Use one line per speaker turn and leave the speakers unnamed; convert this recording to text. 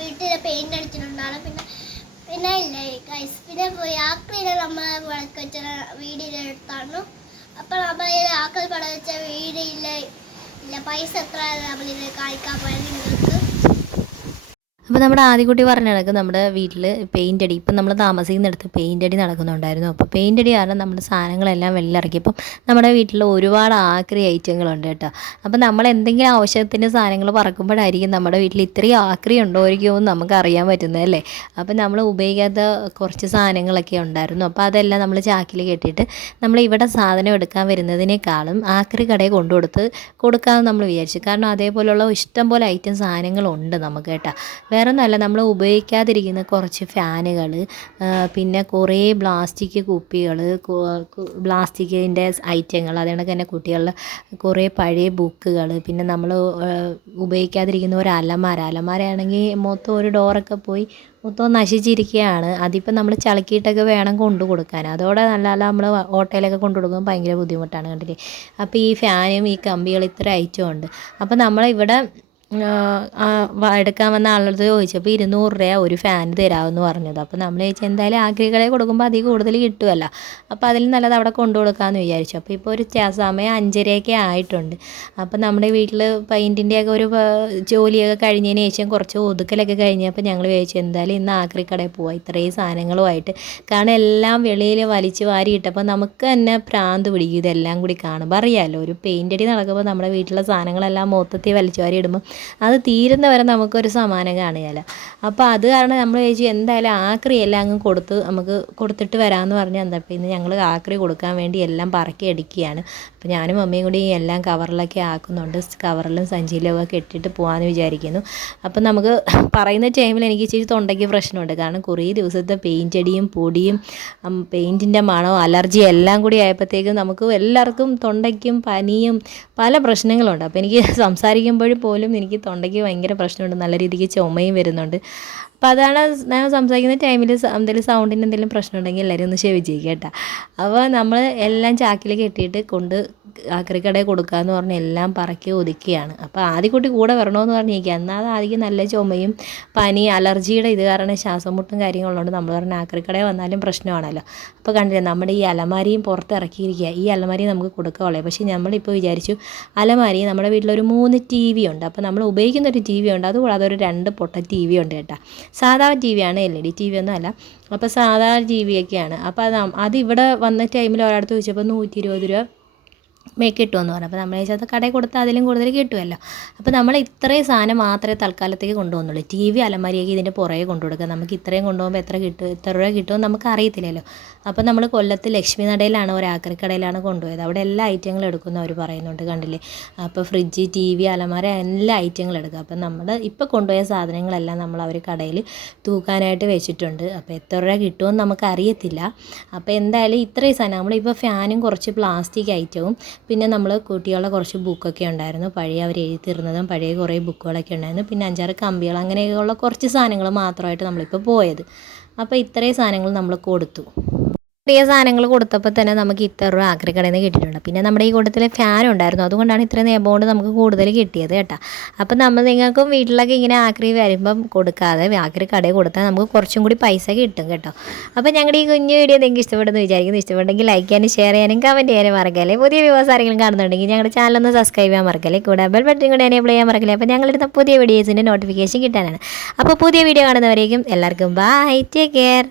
വീട്ടിൽ പെയിന്റ് അടിച്ചിട്ടുണ്ടാണ്. പിന്നെ പിന്നെ ഇല്ലേ ഗൈസ് പിന്നെ ആക്രിയിലെ നമ്മൾ വിളക്ക് വെച്ച വീടിൽ എടുത്താണ്. അപ്പോൾ നമ്മൾ ആക്കൾ പട വെച്ച വീടില്ല ഇല്ല പൈസ എത്ര നമ്മളിത് കാണിക്കാൻ പോയത് നിങ്ങൾക്ക്?
അപ്പോൾ നമ്മുടെ ആദ്യകുട്ടി പറഞ്ഞ കണക്ക് നമ്മുടെ വീട്ടിൽ പെയിന്റ് അടി. ഇപ്പം നമ്മൾ താമസിക്കുന്നിടത്ത് പെയിന്റ് അടി നടക്കുന്നുണ്ടായിരുന്നു. അപ്പോൾ പെയിന്റ് അടി കാരണം നമ്മുടെ സാധനങ്ങളെല്ലാം വെളിയിറക്കിയപ്പം നമ്മുടെ വീട്ടിൽ ഒരുപാട് ആക്രി ഐറ്റങ്ങളുണ്ട് കേട്ടോ. അപ്പോൾ നമ്മൾ എന്തെങ്കിലും ആവശ്യത്തിന് സാധനങ്ങൾ പറക്കുമ്പോഴായിരിക്കും നമ്മുടെ വീട്ടിൽ ഇത്രയും ആക്രി ഉണ്ടോ എന്ന് നമുക്ക് അറിയാൻ പറ്റുന്നത് അല്ലേ? അപ്പോൾ നമ്മൾ ഉപയോഗിക്കാത്ത കുറച്ച് സാധനങ്ങളൊക്കെ ഉണ്ടായിരുന്നു. അപ്പോൾ അതെല്ലാം നമ്മൾ ചാക്കിൽ കെട്ടിയിട്ട് നമ്മൾ ഇവിടെ സാധനം എടുക്കാൻ വരുന്നതിനേക്കാളും ആക്രി കടയിൽ കൊണ്ടുകൊടുത്ത് കൊടുക്കാമെന്ന് നമ്മൾ വിചാരിച്ചു. കാരണം അതേപോലുള്ള ഇഷ്ടം പോലെ ഐറ്റം സാധനങ്ങളുണ്ട് നമുക്ക് കേട്ടോ. വേറെ ഒന്നുമല്ല നമ്മൾ ഉപയോഗിക്കാതിരിക്കുന്ന കുറച്ച് ഫാനുകൾ പിന്നെ കുറേ പ്ലാസ്റ്റിക് കുപ്പികൾ പ്ലാസ്റ്റിക്കിന്റെ ഐറ്റങ്ങൾ അതേ കണക്ക് തന്നെ കുട്ടികളുടെ കുറേ പഴയ ബുക്കുകൾ പിന്നെ നമ്മൾ ഉപയോഗിക്കാതിരിക്കുന്ന ഒരു അലമാര അലമാരയാണെങ്കിൽ മൊത്തം ഒരു ഡോറൊക്കെ പോയി മൊത്തം നശിച്ചിരിക്കുകയാണ് അതിപ്പോൾ നമ്മൾ ചളക്കിയിട്ടൊക്കെ വേണം കൊണ്ടു കൊടുക്കാൻ. അതോടെ നല്ല നല്ല നമ്മൾ ഓട്ടോയിലൊക്കെ കൊണ്ടു കൊടുക്കുമ്പോൾ ഭയങ്കര ബുദ്ധിമുട്ടാണ് കണ്ടില്ലേ? അപ്പോൾ ഈ ഫാനും ഈ കമ്പികൾ ഇത്ര ഐറ്റം ഉണ്ട്. അപ്പോൾ നമ്മളിവിടെ എടുക്കാൻ വന്ന ആളുടെ ചോദിച്ചപ്പോൾ ഇരുന്നൂറ് രൂപ ഒരു ഫാൻ തരാമെന്ന് പറഞ്ഞത്. അപ്പോൾ നമ്മൾ ചോദിച്ചാൽ എന്തായാലും ആഗ്രഹികളെ കൊടുക്കുമ്പോൾ അതിൽ കൂടുതൽ കിട്ടുമല്ലോ അപ്പോൾ അതിൽ നല്ലത് അവിടെ കൊണ്ടു കൊടുക്കാമെന്ന് വിചാരിച്ചു. അപ്പോൾ ഇപ്പോൾ ഒരു സമയം അഞ്ചരയൊക്കെ ആയിട്ടുണ്ട്. അപ്പോൾ നമ്മുടെ വീട്ടിൽ പെയിന്റിന്റെയൊക്കെ ഒരു ജോലിയൊക്കെ കഴിഞ്ഞതിന് ശേഷം കുറച്ച് ഒതുക്കലൊക്കെ കഴിഞ്ഞപ്പോൾ ഞങ്ങൾ ചോദിച്ചു എന്തായാലും ഇന്ന് ആക്രി കടയിൽ പോവാം. ഇത്രയും സാധനങ്ങളുമായിട്ട്. കാരണം എല്ലാം വെളിയിൽ വലിച്ചു വാരി ഇട്ടപ്പോൾ നമുക്ക് തന്നെ പ്രാന്ത് പിടിക്കും. ഇതെല്ലാം കൂടി കാണുമ്പോൾ അറിയാമല്ലോ ഒരു പെയിന്റ് നടക്കുമ്പോൾ നമ്മുടെ വീട്ടിലെ സാധനങ്ങളെല്ലാം മൊത്തത്തിൽ വലിച്ചു വാരി ഇടുമ്പോൾ അത് തീരുന്ന വരെ നമുക്കൊരു സമാനം കാണുകയില്ല. അപ്പോൾ അത് കാരണം നമ്മൾ ചോദിച്ചു എന്തായാലും ആക്രി എല്ലാം അങ്ങ് കൊടുത്ത് നമുക്ക് കൊടുത്തിട്ട് വരാമെന്ന് പറഞ്ഞാൽ എന്താ ഇന്ന് ഞങ്ങൾ ആക്രി കൊടുക്കാൻ വേണ്ടി എല്ലാം പറക്കി അടിക്കുകയാണ് അപ്പോൾ ഞാനും മമ്മിയും കൂടി എല്ലാം കവറിലൊക്കെ ആക്കുന്നുണ്ട്. കവറിലും സഞ്ചിയിലും ഒക്കെ കെട്ടിയിട്ട് പോകാമെന്ന് വിചാരിക്കുന്നു. അപ്പം നമുക്ക് പറയുന്ന ടൈമിൽ എനിക്ക് ഇച്ചിരി തൊണ്ടയ്ക്ക് പ്രശ്നമുണ്ട്. കാരണം കുറേ ദിവസത്തെ പെയിന്റ് അടിയും പൊടിയും പെയിന്റിന്റെ മണവും അലർജി എല്ലാം കൂടി ആയപ്പോഴത്തേക്കും നമുക്ക് എല്ലാവർക്കും തൊണ്ടയ്ക്കും പനിയും പല പ്രശ്നങ്ങളുണ്ട്. അപ്പോൾ എനിക്ക് സംസാരിക്കുമ്പോഴും പോലും എനിക്ക് തൊണ്ടയ്ക്ക് ഭയങ്കര പ്രശ്നമുണ്ട്. നല്ല രീതിക്ക് ചുമയും വരുന്നുണ്ട്. അപ്പോൾ അതാണ് ഞാൻ സംസാരിക്കുന്ന ടൈമിൽ എന്തെങ്കിലും സൗണ്ടിന് എന്തെങ്കിലും പ്രശ്നം ഉണ്ടെങ്കിൽ എല്ലാവരും ഒന്ന് ക്ഷമിച്ചേക്കുക കേട്ടോ. അപ്പോൾ നമ്മൾ എല്ലാം ചാക്കിൽ കെട്ടിയിട്ട് കൊണ്ട് ആക്രിക്കടയിൽ കൊടുക്കാമെന്ന് പറഞ്ഞ് എല്ലാം പറക്കി ഒതുക്കിയാണ്. അപ്പോൾ ആദ്യക്കുട്ടി കൂടെ വരണമെന്ന് പറഞ്ഞിരിക്കുക എന്നാൽ ആദ്യം നല്ല ചുമയും പനി അലർജിയുടെ ഇത് കാരണം ശ്വാസം മുട്ടും കാര്യങ്ങളുണ്ട് നമ്മൾ പറഞ്ഞ ആക്രിക്കടയിൽ വന്നാലും പ്രശ്നമാണല്ലോ. അപ്പോൾ കണ്ടില്ലേ നമ്മുടെ ഈ അലമാരിയും പുറത്ത് ഇറക്കിയിരിക്കുക ഈ അലമാരി നമുക്ക് കൊടുക്കാവുള്ളൂ. പക്ഷേ നമ്മളിപ്പോൾ വിചാരിച്ചു അലമാരി നമ്മുടെ വീട്ടിലൊരു മൂന്ന് ടി വി ഉണ്ട്. അപ്പോൾ നമ്മൾ ഉപയോഗിക്കുന്ന ഒരു ടി വി ഉണ്ട്. അതുകൂടാതെ ഒരു രണ്ട് പൊട്ട ടി വി ഉണ്ട് കേട്ടോ. സാധാ ടി വി ആണ് L E D T V ഒന്നും അല്ല. അപ്പോൾ സാധാ ടി വി ഒക്കെയാണ്. അപ്പോൾ അത് അത് ഇവിടെ വന്ന ടൈമിൽ ഒരാടത്ത് ചോദിച്ചപ്പോൾ നൂറ്റി ഇരുപത് രൂപ കിട്ടുമെന്ന് പറഞ്ഞു. അപ്പോൾ നമ്മൾ ചോദിച്ചത് കടയിൽ കൊടുത്താൽ അതിലും കൂടുതൽ കിട്ടുമല്ലോ. അപ്പോൾ നമ്മൾ ഇത്രയും സാധനം മാത്രമേ തൽക്കാലത്തേക്ക് കൊണ്ടുപോകുന്നുള്ളൂ. ടി വി അലമാരിയൊക്കെ ഇതിന്റെ പുറകെ കൊണ്ടു കൊടുക്കുക. നമുക്ക് ഇത്രയും കൊണ്ടുപോകുമ്പോൾ എത്ര കിട്ടും എത്ര രൂപ കിട്ടുമെന്ന് നമുക്ക് അറിയത്തില്ലല്ലോ. അപ്പോൾ നമ്മൾ കൊല്ലത്ത് ലക്ഷ്മി നടയിലാണ് ഒരു ആക്രിക്കടയിലാണ് കൊണ്ടുപോയത്. അവിടെ എല്ലാ ഐറ്റങ്ങളും എടുക്കുന്ന അവർ പറയുന്നുണ്ട് കണ്ടില്ലേ? അപ്പോൾ ഫ്രിഡ്ജ് ടി വി അലമാര എല്ലാ ഐറ്റങ്ങളും എടുക്കുക. അപ്പോൾ നമ്മൾ ഇപ്പോൾ കൊണ്ടുപോയ സാധനങ്ങളെല്ലാം നമ്മൾ അവർ കടയിൽ തൂക്കാനായിട്ട് വെച്ചിട്ടുണ്ട്. അപ്പോൾ എത്ര രൂപ കിട്ടുമെന്ന് നമുക്ക് അറിയത്തില്ല. അപ്പോൾ എന്തായാലും ഇത്രയും സാധനം നമ്മളിപ്പോൾ ഫാനും കുറച്ച് പ്ലാസ്റ്റിക് ഐറ്റവും പിന്നെ നമ്മൾ കുട്ടികളുടെ കുറച്ച് ബുക്കൊക്കെ ഉണ്ടായിരുന്നു. പഴയ അവർ എഴുതി തീർന്നതും പഴയ കുറേ ബുക്കുകളൊക്കെ ഉണ്ടായിരുന്നു. പിന്നെ അഞ്ചാറ് കമ്പികൾ അങ്ങനെയൊക്കെയുള്ള കുറച്ച് സാധനങ്ങൾ മാത്രമായിട്ട് നമ്മളിപ്പോൾ പോയത്. അപ്പോൾ ഇത്രയും സാധനങ്ങൾ നമ്മൾ കൊടുത്തു. ചെറിയ സാധനങ്ങൾ കൊടുത്തപ്പോൾ തന്നെ നമുക്ക് ഇത്ര രൂപ ആക്രിക്കടയിൽ നിന്ന് കിട്ടിയിട്ടുണ്ട്. പിന്നെ നമ്മുടെ ഈ കൂട്ടത്തിൽ ഫാൻ ഉണ്ടായിരുന്നു. അതുകൊണ്ടാണ് ഇത്രയും എമൗണ്ട് നമുക്ക് കൂടുതൽ കിട്ടിയത് കേട്ടോ. അപ്പം നമ്മൾ നിങ്ങൾക്കും വീട്ടിലൊക്കെ ഇങ്ങനെ ആക്രി വരുമ്പം കൊടുക്കാതെ ആക്രി കടയിൽ കൊടുത്താൽ നമുക്ക് കുറച്ചും കൂടി പൈസ കിട്ടും കേട്ടോ. അപ്പോൾ ഞങ്ങളുടെ ഈ കുഞ്ഞു വീഡിയോ നിങ്ങൾക്ക് ഇഷ്ടപ്പെടുന്നു വിചാരിക്കുന്നു. ഇഷ്ടപ്പെട്ടെങ്കിൽ ലൈക്ക് ചെയ്യാനും ഷെയർ ചെയ്യാനും കമന്റ് ചെയ്യാനും മറക്കല്ലേ. പുതിയ വ്യൂവേഴ്സ് ആരെങ്കിലും കാണുന്നുണ്ടെങ്കിൽ ഞങ്ങളുടെ ചാനൽ ഒന്ന് സബ്സ്ക്രൈബ് ചെയ്യാൻ മറക്കല്ലേ. കൂടെ ബെൽ ബട്ടൺ കൂടെ എനേബിൾ ചെയ്യാൻ മറക്കല്ലേ. അപ്പോൾ ഞങ്ങളിടുന്ന പുതിയ വീഡിയോസിന്റെ നോട്ടിഫിക്കേഷൻ കിട്ടാനാണ്. അപ്പോൾ പുതിയ വീഡിയോ കാണുന്നവരേക്കും എല്ലാവർക്കും ബൈ ടേക്ക് കെയർ